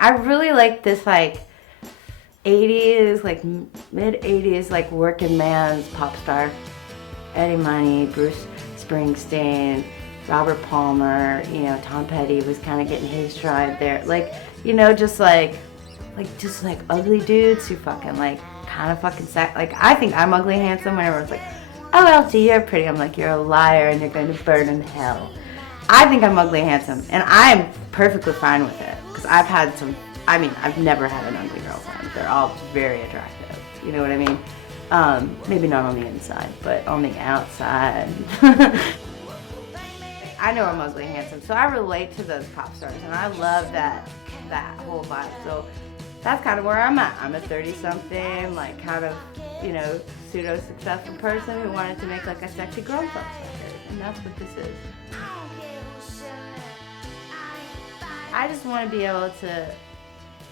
I really like this like 80s, like mid 80s, like working man's pop star. Eddie Money, Bruce Springsteen, Robert Palmer, you know, Tom Petty was kind of getting his stride there. Like, you know, just like ugly dudes who fucking like kind of fucking like, I think I'm ugly handsome when everyone's like, oh, LG, you're pretty. I'm like, you're a liar and you're going to burn in hell. I think I'm ugly handsome, and I am perfectly fine with it. Because I've had some, I mean, I've never had an ugly girlfriend. They're all very attractive. You know what I mean? Maybe not on the inside, but on the outside. I know I'm ugly handsome, so I relate to those pop stars, and I love that whole vibe. So that's kind of where I'm at. I'm a 30-something, like kind of, you know, pseudo-successful person who wanted to make like a sexy girl pop record, and that's what this is. I just want to be able to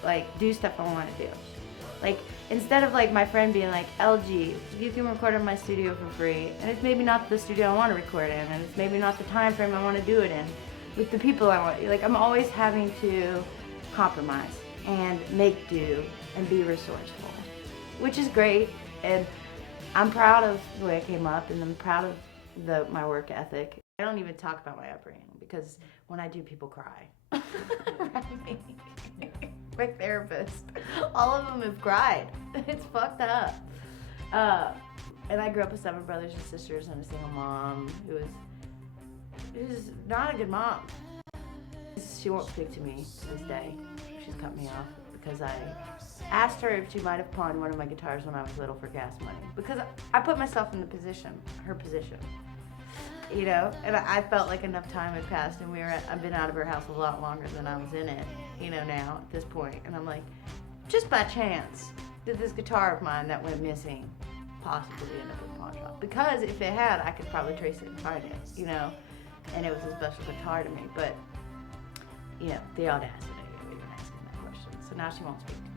like do stuff I want to do. Like, instead of like my friend being like, LG, you can record in my studio for free, and it's maybe not the studio I want to record in, and it's maybe not the time frame I want to do it in, with the people I want. Like, I'm always having to compromise and make do and be resourceful, which is great, and I'm proud of the way I came up, and I'm proud of my work ethic. I don't even talk about my upbringing, because when I do, people cry. My therapist, all of them have cried. It's fucked up. And I grew up with 7 brothers and sisters and a single mom who was not a good mom. She won't speak to me to this day. She's cut me off because I asked her if she might have pawned one of my guitars when I was little for gas money, because I put myself in her position. You know, and I felt like enough time had passed, and I've been out of her house a lot longer than I was in it, you know, now at this point. And I'm like, just by chance, did this guitar of mine that went missing possibly end up in a pawn shop? Because if it had, I could probably trace it and find it, you know, and it was a special guitar to me. But, you know, the audacity of even asking that question. So now she won't speak to me.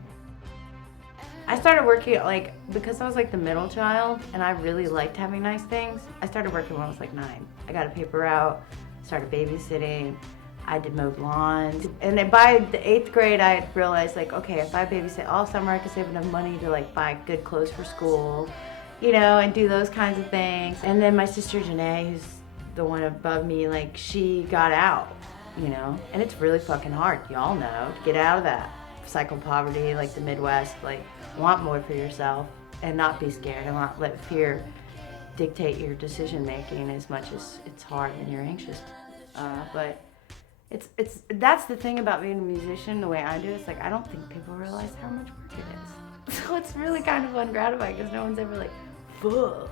I started working, like, because I was like the middle child and I really liked having nice things. I started working when I was like 9. I got a paper route, started babysitting, I did mowed lawns. And then by the 8th grade, I realized, like, okay, if I babysit all summer, I could save enough money to like buy good clothes for school, you know, and do those kinds of things. And then my sister Janae, who's the one above me, like, she got out, you know, and it's really fucking hard, y'all know, to get out of that cycle of poverty, like the Midwest, like, want more for yourself and not be scared and not let fear dictate your decision making as much as it's hard and you're anxious. But that's the thing about being a musician, the way I do it. It's like, I don't think people realize how much work it is. So it's really kind of ungratifying because no one's ever like, fuck.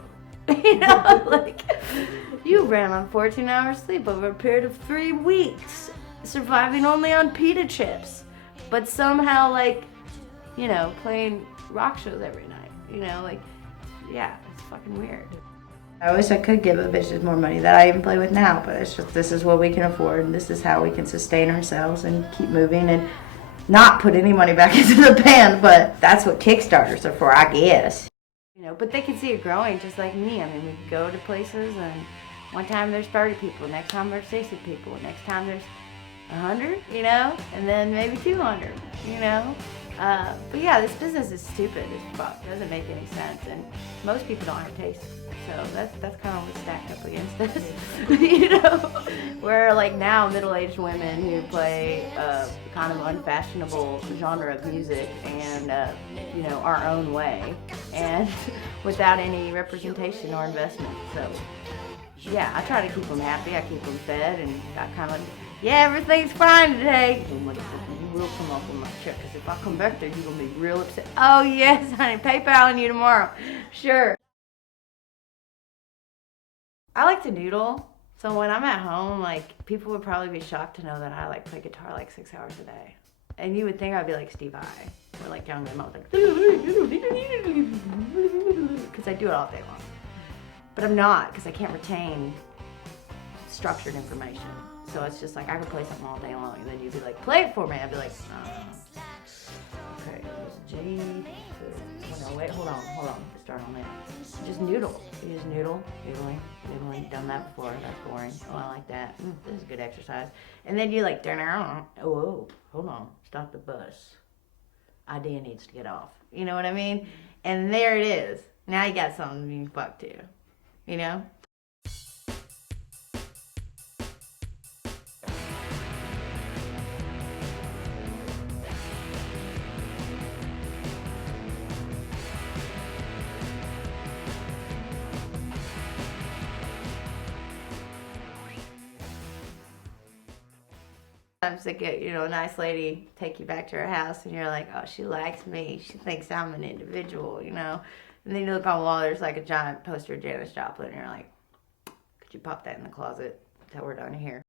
You know, like, you ran on 14 hours sleep over a period of 3 weeks, surviving only on pita chips, but somehow, like, you know, playing rock shows every night, you know, like, yeah, it's fucking weird. I wish I could give the bitches more money that I even play with now, but it's just, this is what we can afford, and this is how we can sustain ourselves and keep moving and not put any money back into the band, but that's what Kickstarters are for, I guess. You know, but they can see it growing just like me. I mean, we go to places, and one time there's 30 people, next time there's 60 people, next time there's 100, you know, and then maybe 200, you know. But yeah, this business is stupid as fuck. It doesn't make any sense, and most people don't have taste. So that's kind of what's stacked up against us. You know, we're like now middle-aged women who play kind of unfashionable genre of music and you know, our own way, and without any representation or investment. So yeah, I try to keep them happy. I keep them fed, and I kind of like, yeah, everything's fine today. You will come off with my check, because if I come back there, you're going to be real upset. Oh, yes, honey, PayPal you tomorrow. Sure. I like to noodle. So when I'm at home, like, people would probably be shocked to know that I, like, play guitar, like, 6 hours a day. And you would think I'd be like Steve I, or like Young Lim. I was like, because I do it all day long. But I'm not, because I can't retain structured information. So it's just like, I could play something all day long, and then you'd be like, play it for me. I'd be like, oh. Okay, it was G. Oh, no, wait, hold on. Start on that. Just noodle. You just noodling. Done that before. That's boring. Oh, I like that. This is good exercise. And then you like, oh, hold on. Stop the bus. Idea needs to get off. You know what I mean? And there it is. Now you got something you can fuck to. You know? Sometimes they get, a nice lady take you back to her house and you're like, oh, she likes me. She thinks I'm an individual, And then you look on the wall, there's like a giant poster of Janis Joplin and you're like, could you pop that in the closet until we're done here?